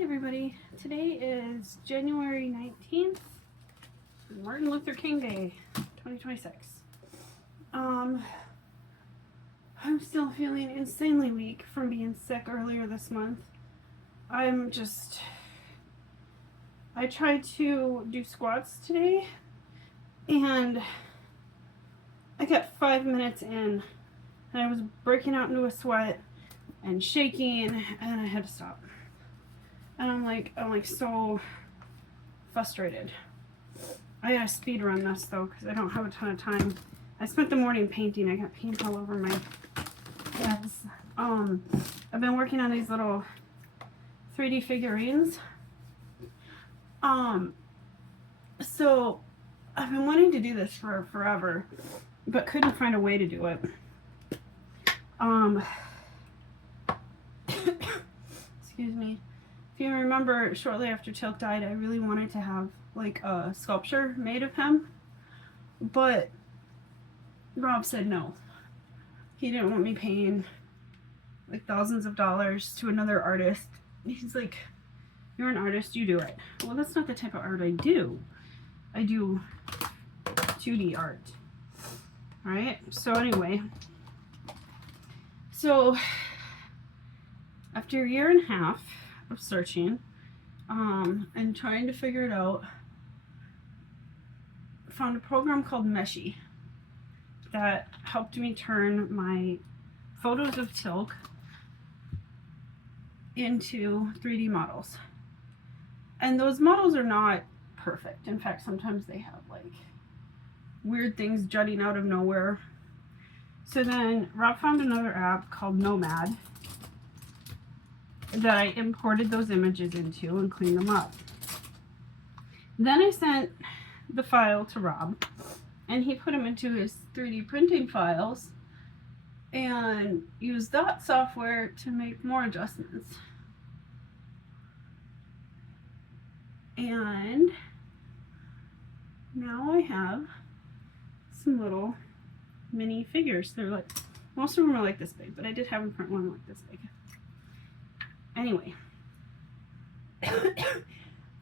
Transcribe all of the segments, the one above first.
Hi everybody, today is January 19th, Martin Luther King Day, 2026. I'm still feeling insanely weak from being sick earlier this month. I tried to do squats today and I got 5 minutes in and I was breaking out into a sweat and shaking and I had to stop. And I'm like so frustrated. I gotta speed run this though because I don't have a ton of time. I spent the morning painting. I got paint all over my hands. I've been working on these little 3D figurines. So I've been wanting to do this for forever, but couldn't find a way to do it. Excuse me. If you remember, shortly after Tilk died, I really wanted to have like a sculpture made of him, but Rob said no. He didn't want me paying like thousands of dollars to another artist. He's like, you're an artist, you do it. Well, that's not the type of art I do. I do 2D art. Alright, so anyway, so after a year and a half of searching and trying to figure it out, found a program called Meshi that helped me turn my photos of Tilk into 3D models. And those models are not perfect. In fact, sometimes they have like weird things jutting out of nowhere. So then Rob found another app called Nomad that I imported those images into and cleaned them up. Then I sent the file to Rob and he put them into his 3D printing files and used that software to make more adjustments. And now I have some little mini figures. They're like, most of them are like this big, but I did have him print one like this big. Anyway,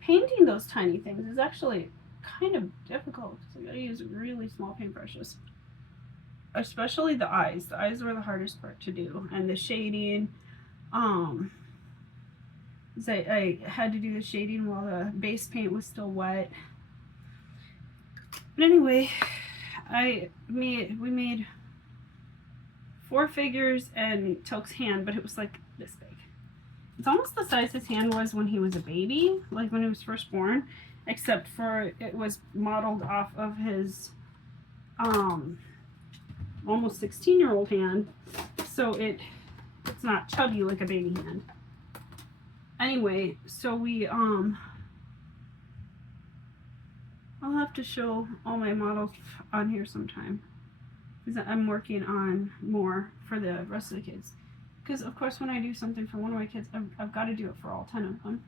painting those tiny things is actually kind of difficult because I gotta use really small paintbrushes. Especially the eyes. The eyes were the hardest part to do, and the shading. I had to do the shading while the base paint was still wet. But anyway, we made 4 figures and Tilk's hand, but it was like this big. It's almost the size his hand was when he was a baby, like when he was first born, except for it was modeled off of his almost 16-year-old hand, so it's not chubby like a baby hand. Anyway, so I'll have to show all my models on here sometime because I'm working on more for the rest of the kids. Because of course when I do something for one of my kids, I've got to do it for all 10 of them.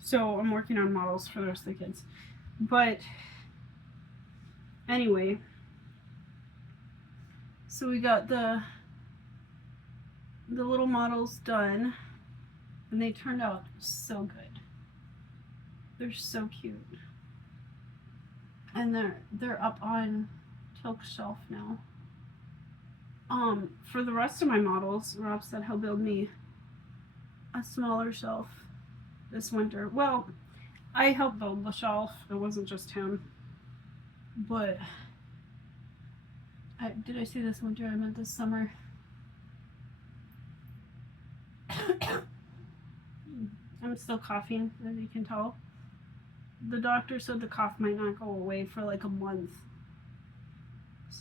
So I'm working on models for the rest of the kids. But anyway, so we got the little models done and they turned out so good. They're so cute. And they're up on Tilk's shelf now. For the rest of my models, Rob said he'll build me a smaller shelf this winter. Well, I helped build the shelf. It wasn't just him. But did I say this winter? I meant this summer. I'm still coughing, as you can tell. The doctor said the cough might not go away for like a month.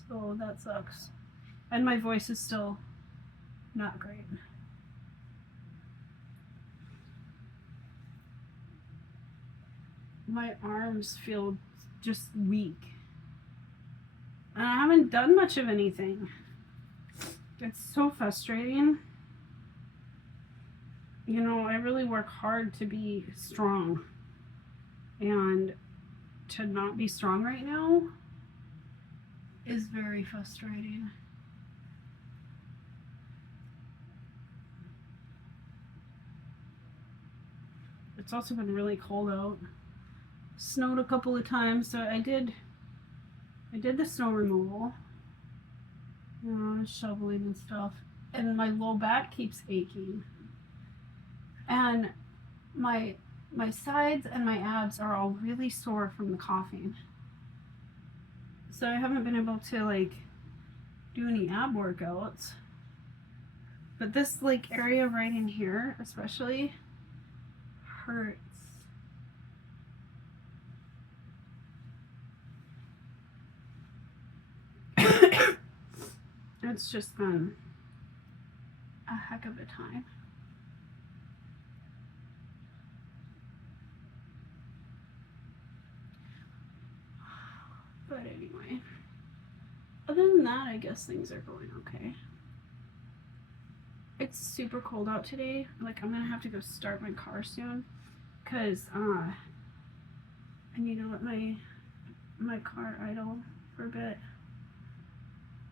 So that sucks. And my voice is still not great. My arms feel just weak. And I haven't done much of anything. It's so frustrating. You know, I really work hard to be strong. And to not be strong right now is very frustrating. it's also been really cold out. Snowed a couple of times, so I did the snow removal, shoveling and stuff, and my low back keeps aching, and my sides and my abs are all really sore from the coughing. So I haven't been able to like do any ab workouts. But this like area right in here especially hurts. It's just been a heck of a time. But anyway, other than that, I guess things are going okay. It's super cold out today. Like, I'm gonna have to go start my car soon because I need to let my car idle for a bit,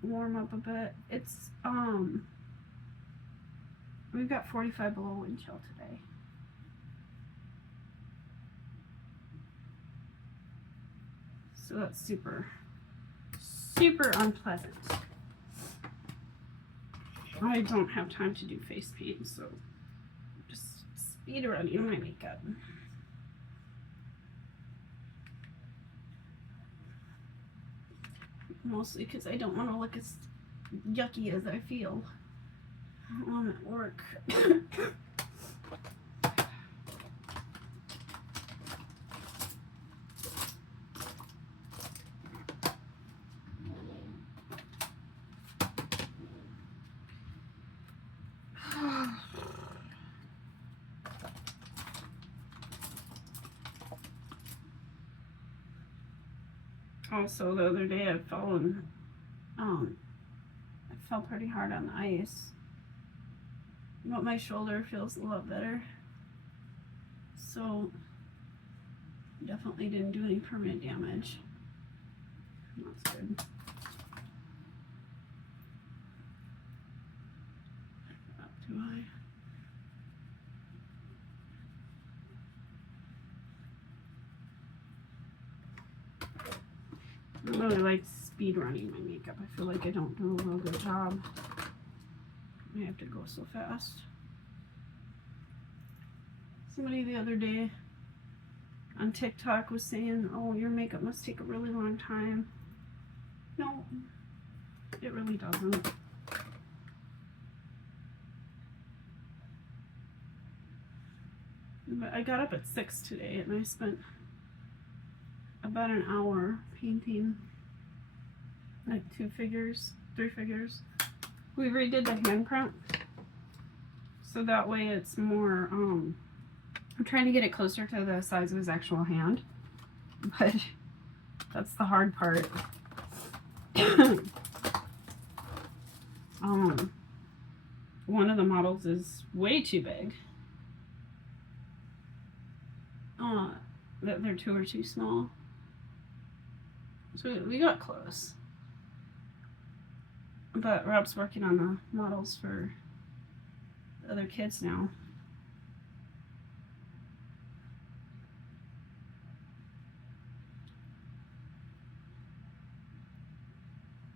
warm up a bit. It's we've got 45 below wind chill today. So that's super unpleasant. I don't have time to do face paint, so just speed running my makeup. Mostly because I don't want to look as yucky as I feel when I'm at work. Also, the other day I fell pretty hard on the ice, but my shoulder feels a lot better, so definitely didn't do any permanent damage. That's good. Up too high. I really like speed running my makeup. I feel like I don't do a real good job. I have to go so fast. Somebody the other day on TikTok was saying, oh, your makeup must take a really long time. No, it really doesn't. But I got up at 6 today and I spent about an hour painting like 2 figures, 3 figures. We redid the handprint, so that way it's more, I'm trying to get it closer to the size of his actual hand, but that's the hard part. One of the models is way too big. That their 2 are too small. So we got close. But Rob's working on the models for the other kids now.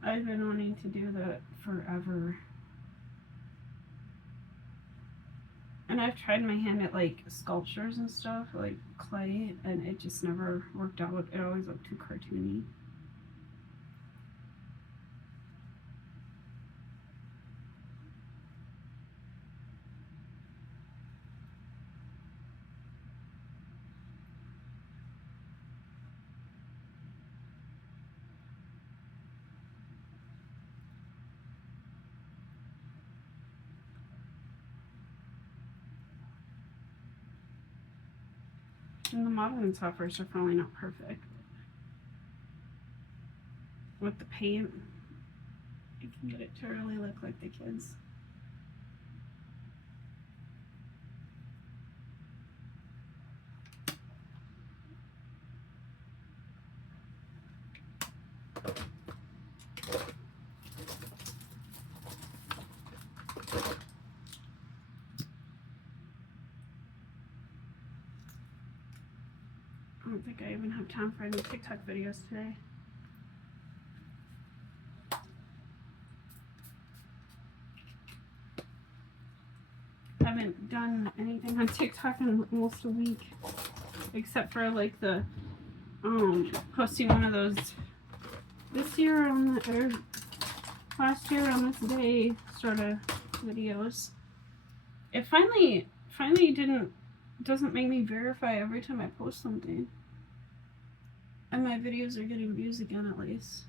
I've been wanting to do that forever. And I've tried my hand at like sculptures and stuff, like clay, and it just never worked out. It always looked too cartoony. And the modeling softwares are probably not perfect. With the paint, you can get it to really look like the kids. don't think I even have time for any TikTok videos today. I haven't done anything on TikTok in almost a week, except for like the posting one of those this year on the, or last year on this day sort of videos. It finally doesn't make me verify every time I post something, and my videos are getting views again at least.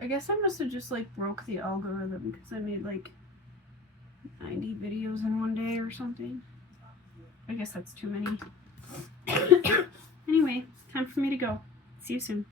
I guess I must have just like broke the algorithm because I made like 90 videos in one day or something. I guess that's too many. Anyway, time for me to go. See you soon.